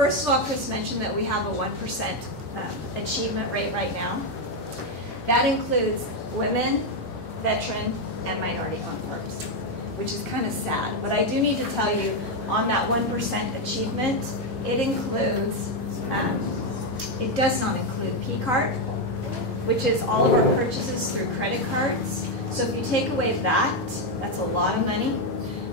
first of all, Chris mentioned that we have a 1% achievement rate right now. That includes women, veteran, and minority-owned firms, which is kind of sad. But I do need to tell you, on that 1% achievement, it includes, it does not include P-card, which is all of our purchases through credit cards. So if you take away that, that's a lot of money.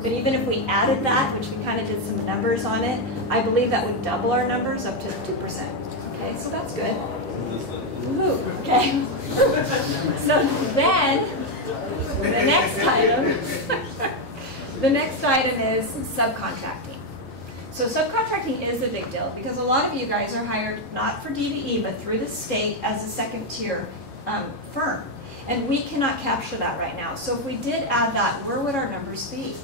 But even if we added that, which we kind of did some numbers on it, I believe that would double our numbers up to 2%. Okay, so that's good. Ooh, okay. So then, the next item is subcontracting. So subcontracting is a big deal because a lot of you guys are hired not for DVE but through the state as a second tier firm. And we cannot capture that right now. So if we did add that, where would our numbers be?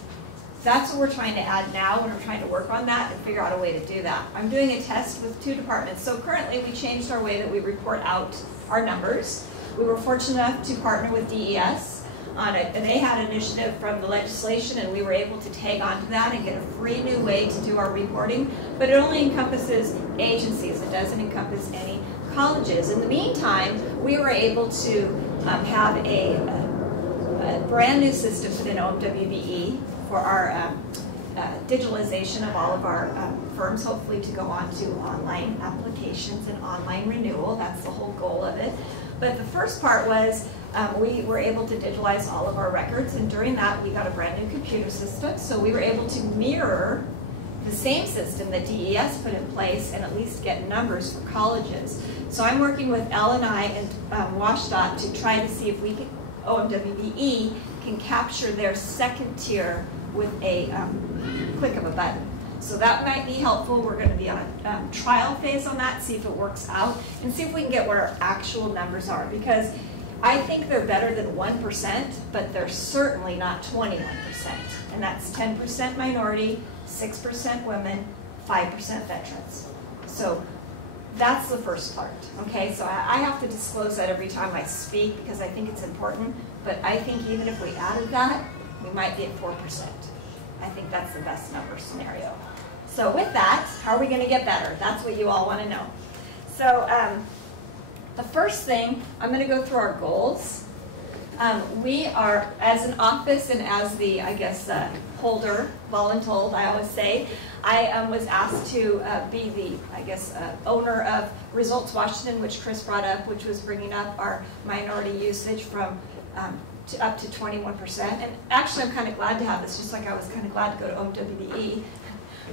That's what we're trying to add now, and we're trying to work on that and figure out a way to do that. I'm doing a test with 2 departments. So currently we changed our way that we report out our numbers. We were fortunate enough to partner with DES on it, and they had an initiative from the legislation, and we were able to tag onto that and get a free new way to do our reporting. But it only encompasses agencies. It doesn't encompass any colleges. In the meantime, we were able to have a brand new system put in OMWBE for our digitalization of all of our firms, hopefully to go on to online applications and online renewal. That's the whole goal of it. But the first part was we were able to digitalize all of our records, and during that we got a brand new computer system, so we were able to mirror the same system that DES put in place and at least get numbers for colleges. So I'm working with L&I and WashDOT to try to see if we can, OMWBE can capture their second tier with a click of a button. So that might be helpful. We're going to be on a trial phase on that, see if it works out, and see if we can get where our actual numbers are. Because I think they're better than 1%, but they're certainly not 21%. And that's 10% minority, 6% women, 5% veterans. So that's the first part, okay? So I have to disclose that every time I speak because I think it's important, but I think even if we added that, we might be at 4%. I think that's the best number scenario. So with that, how are we gonna get better? That's what you all wanna know. So the first thing, I'm gonna go through our goals. We are, as an office and as the, I guess, holder, voluntold, I always say, I was asked to be the, I guess, owner of Results Washington, which Chris brought up, which was bringing up our minority usage from up to 21%. And actually, I'm kind of glad to have this, just like I was kind of glad to go to OMWBE.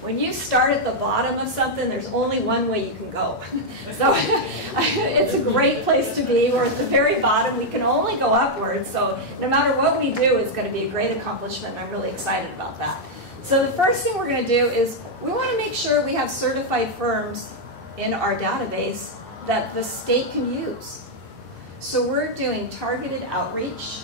When you start at the bottom of something, there's only one way you can go. So it's a great place to be. We're at the very bottom. We can only go upwards. So no matter what we do, it's going to be a great accomplishment, and I'm really excited about that. So the first thing we're going to do is we want to make sure we have certified firms in our database that the state can use. So we're doing targeted outreach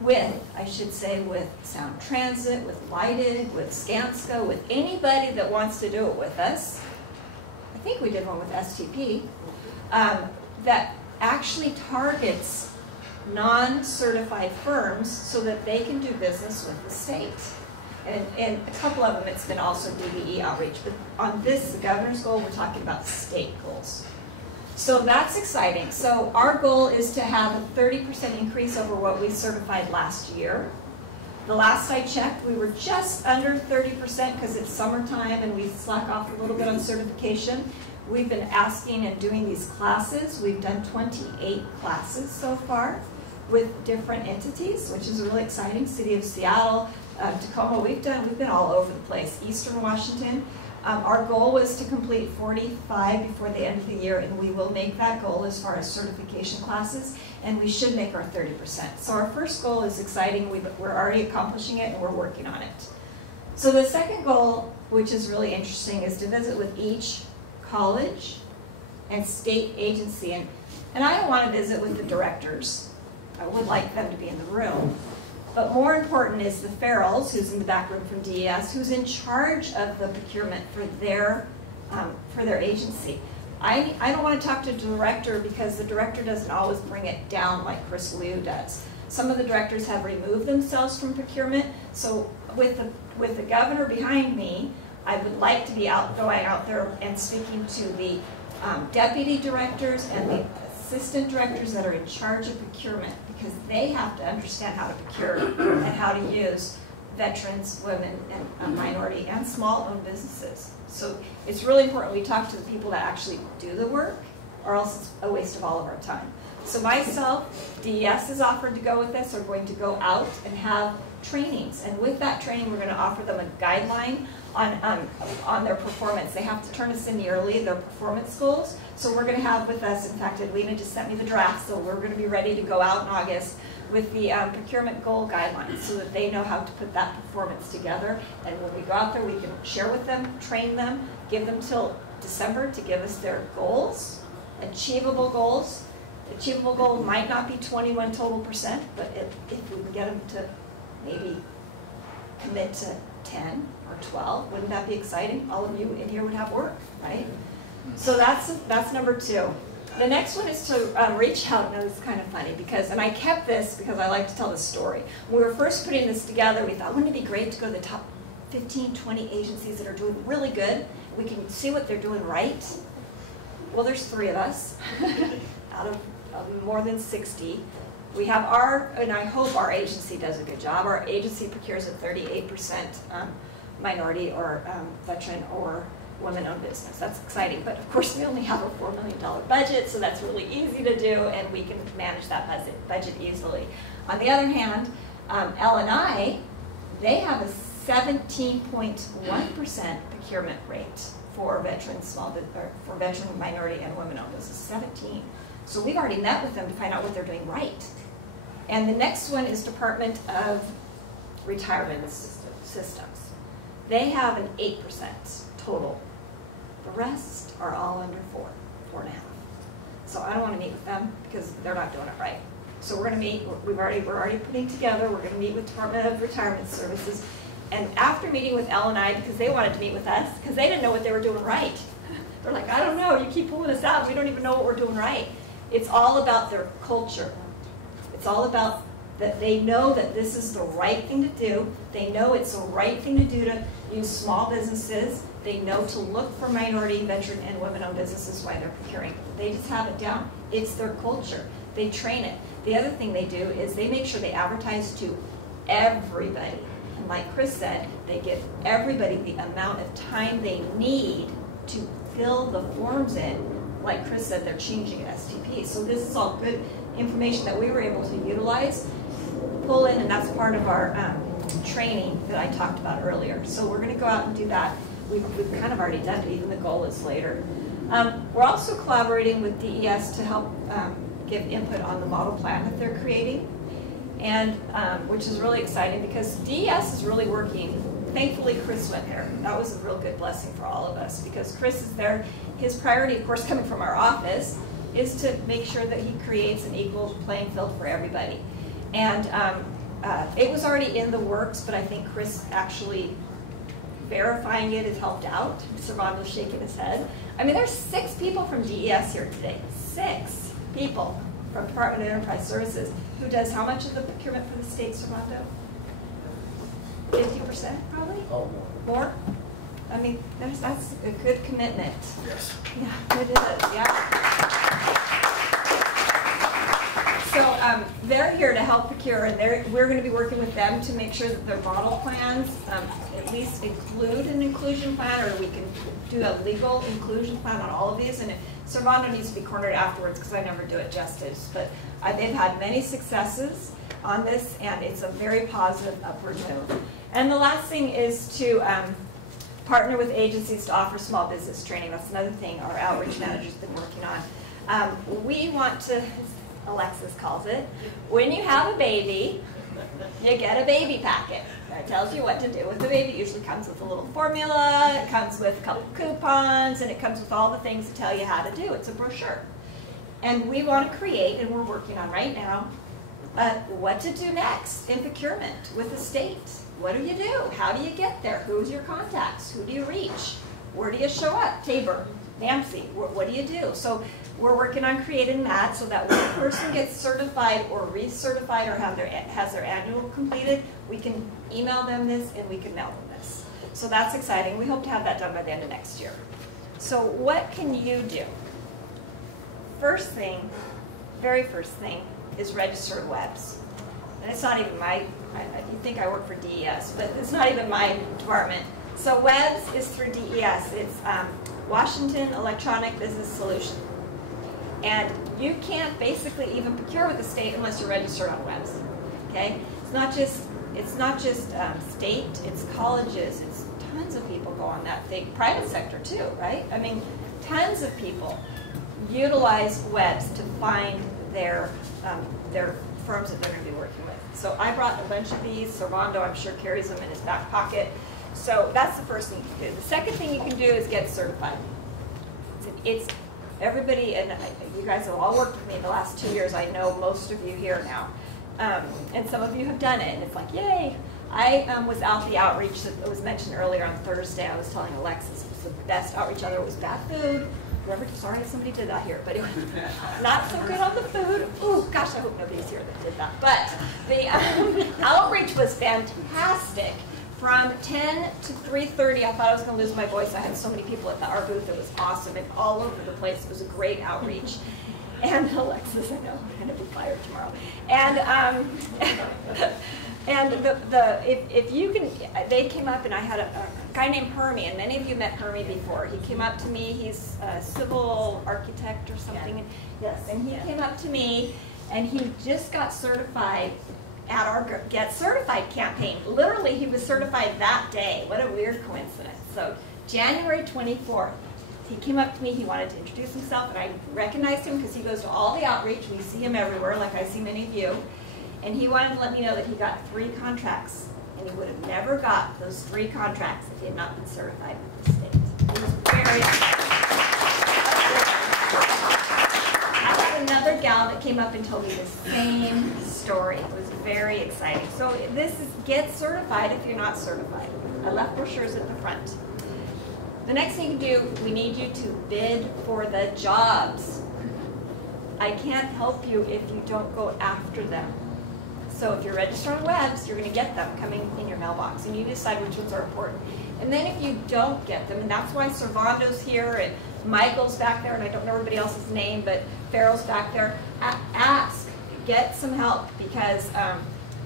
with Sound Transit, with Lighted, with Skanska, with anybody that wants to do it with us. I think we did one with STP, that actually targets non-certified firms so that they can do business with the state. And a couple of them, it's been also DVE outreach, but on this, the governor's goal, we're talking about state goals. So that's exciting. So our goal is to have a 30% increase over what we certified last year. The last I checked, we were just under 30% because it's summertime and we slack off a little bit on certification. We've been asking and doing these classes. We've done 28 classes so far with different entities, which is really exciting. City of Seattle, Tacoma, we've been all over the place. Eastern Washington. Our goal was to complete 45 before the end of the year, and we will make that goal as far as certification classes, and we should make our 30%. So our first goal is exciting. We're already accomplishing it, and we're working on it. So the second goal, which is really interesting, is to visit with each college and state agency. And I don't want to visit with the directors. I would like them to be in the room. But more important is the Farrells, who's in the back room from DES, who's in charge of the procurement for their agency. I don't want to talk to the director because the director doesn't always bring it down like Chris Liu does. Some of the directors have removed themselves from procurement. So with the governor behind me, I would like to be going out there and speaking to the deputy directors and the assistant directors that are in charge of procurement, because they have to understand how to procure and how to use veterans, women, and minority and small-owned businesses. So it's really important we talk to the people that actually do the work, or else it's a waste of all of our time. So myself, DES is offered to go with this. We're going to go out and have trainings, and with that training, we're going to offer them a guideline on their performance. They have to turn us in yearly, their performance goals. So we're going to have with us, in fact, Edwina just sent me the draft, so we're going to be ready to go out in August with the procurement goal guidelines so that they know how to put that performance together. And when we go out there, we can share with them, train them, give them till December to give us their goals, achievable goals. The achievable goal might not be 21 total %, but if we can get them to maybe commit to 10 or 12, wouldn't that be exciting? All of you in here would have work, right? So that's number 2. The next one is to reach out. Now, this is kind of funny because, and I kept this because I like to tell this story. When we were first putting this together, we thought, wouldn't it be great to go to the top 15, 20 agencies that are doing really good? We can see what they're doing right. Well, there's 3 of us out of more than 60. We have and I hope our agency does a good job. Our agency procures at 38% minority or veteran or women-owned business. That's exciting, but of course we only have a $4 million budget, so that's really easy to do, and we can manage that budget easily. On the other hand, L&I, they have a 17.1% procurement rate for veteran minority and women-owned business. 17. So we've already met with them to find out what they're doing right. And the next one is Department of Retirement Systems. They have an 8% total. The rest are all under 4.5. So I don't want to meet with them because they're not doing it right. So we're going to meet. We're already putting together. We're going to meet with Department of Retirement Services, and after meeting with L&I, because they wanted to meet with us because they didn't know what they were doing right. They're like, I don't know. You keep pulling us out. We don't even know what we're doing right. It's all about their culture. It's all about that they know that this is the right thing to do. They know it's the right thing to do to use small businesses. They know to look for minority, veteran, and women-owned businesses while they're procuring. They just have it down. It's their culture. They train it. The other thing they do is they make sure they advertise to everybody. And like Chris said, they give everybody the amount of time they need to fill the forms in. Like Chris said, they're changing an STP. So this is all good information that we were able to utilize, pull in, and that's part of our training that I talked about earlier. So we're going to go out and do that. We've kind of already done it, even the goal is later. We're also collaborating with DES to help give input on the model plan that they're creating, and which is really exciting because DES is really working. Thankfully, Chris went there. That was a real good blessing for all of us because Chris is there. His priority, of course, coming from our office, is to make sure that he creates an equal playing field for everybody. And it was already in the works, but I think Chris actually verifying it has helped out. Servando's shaking his head. I mean, there's 6 people from DES here today. 6 people from Department of Enterprise Services. Who does how much of the procurement for the state, Servando? 50% probably? Oh, more. I mean, that's a good commitment. Yes. Yeah, it is, yeah. So they're here to help procure, and we're going to be working with them to make sure that their model plans at least include an inclusion plan, or we can do a legal inclusion plan on all of these. And Servando needs to be cornered afterwards because I never do it justice. But they've had many successes on this, and it's a very positive upward move. And the last thing is to partner with agencies to offer small business training. That's another thing our outreach manager's been working on. We want to, Alexis calls it, when you have a baby, you get a baby packet. That tells you what to do with the baby. It usually comes with a little formula, it comes with a couple coupons, and it comes with all the things that tell you how to do. It's a brochure. And we want to create, and we're working on right now, what to do next in procurement with the state. What do you do? How do you get there? Who's your contacts? Who do you reach? Where do you show up? Tabor, Nancy, what do you do? So we're working on creating that so that when a person gets certified or recertified or has their annual completed, we can email them this and we can mail them this. So that's exciting. We hope to have that done by the end of next year. So what can you do? First thing, very first thing, is registered webs. And it's not even my, you think I work for DES, but it's not even my department. So webs is through DES. It's Washington Electronic Business Solution. And you can't basically even procure with the state unless you're registered on webs. Okay? It's not just state, it's colleges, it's tons of people go on that thing. Private sector too, right? I mean, tons of people utilize webs to find their firms that they're going to be working with. So I brought a bunch of these. Servando, I'm sure, carries them in his back pocket. So that's the first thing you can do. The second thing you can do is get certified. It's everybody, and you guys have all worked with me the last 2 years. I know most of you here now. And some of you have done it, and it's like, yay. I was out the outreach that was mentioned earlier on Thursday. I was telling Alexis it was the best outreach ever. It was bad food. Sorry if somebody did that here, but it was not so good on the food. Ooh, gosh, I hope nobody's here that did that. But the outreach was fantastic. From 10 to 3:30, I thought I was going to lose my voice. I had so many people at our booth. It was awesome and all over the place. It was a great outreach. And Alexis, I know, I'm going to be fired tomorrow. And if you can, they came up, and I had a guy named Hermie, and many of you met Hermie before. He came up to me. He's a civil architect or something. Yes, and he came up to me, and he just got certified at our Get Certified campaign. Literally, he was certified that day. What a weird coincidence. So January 24th, he came up to me. He wanted to introduce himself, and I recognized him because he goes to all the outreach. We see him everywhere, like I see many of you. And he wanted to let me know that he got 3 contracts, and he would have never got those 3 contracts if he had not been certified with the state. He was very excited. I had another gal that came up and told me the same story. It was very exciting. So this is get certified if you're not certified. I left brochures at the front. The next thing you do, we need you to bid for the jobs. I can't help you if you don't go after them. So if you're registered on webs, you're going to get them coming in your mailbox, and you decide which ones are important. And then if you don't get them, and that's why Servando's here, and Michael's back there, and I don't know everybody else's name, but Farrell's back there, ask, get some help, because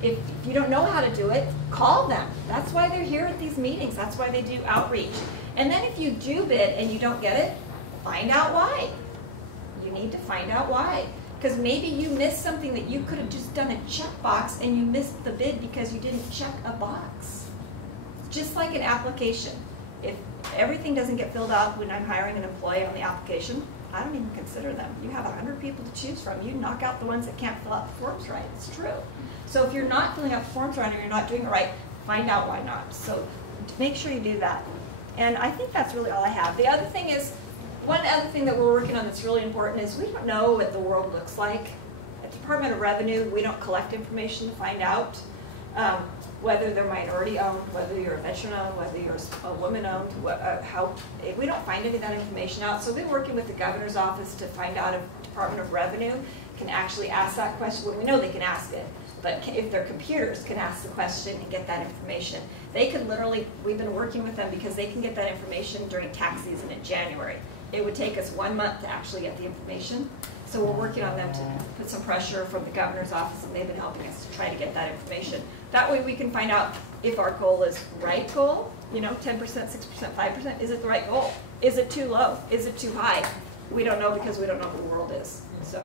if you don't know how to do it, call them. That's why they're here at these meetings. That's why they do outreach. And then if you do bid and you don't get it, find out why. You need to find out why. Because maybe you missed something that you could have just done a checkbox, and you missed the bid because you didn't check a box. Just like an application. If everything doesn't get filled out when I'm hiring an employee on the application, I don't even consider them. You have 100 people to choose from. You knock out the ones that can't fill out the forms right. It's true. So if you're not filling out the forms right, or you're not doing it right, find out why not. So make sure you do that. And I think that's really all I have. The other thing is, one other thing that we're working on that's really important is we don't know what the world looks like. At the Department of Revenue, we don't collect information to find out whether they're minority-owned, whether you're a veteran-owned, whether you're a woman-owned, we don't find any of that information out. So we've been working with the governor's office to find out if Department of Revenue can actually ask that question. Well, we know they can ask it, but if their computers can ask the question and get that information, they can literally, we've been working with them because they can get that information during tax season in January. It would take us 1 month to actually get the information. So we're working on them to put some pressure from the governor's office, and they've been helping us to try to get that information. That way we can find out if our goal is right goal, 10%, 6%, 5%, is it the right goal? Is it too low? Is it too high? We don't know because we don't know what the world is. So.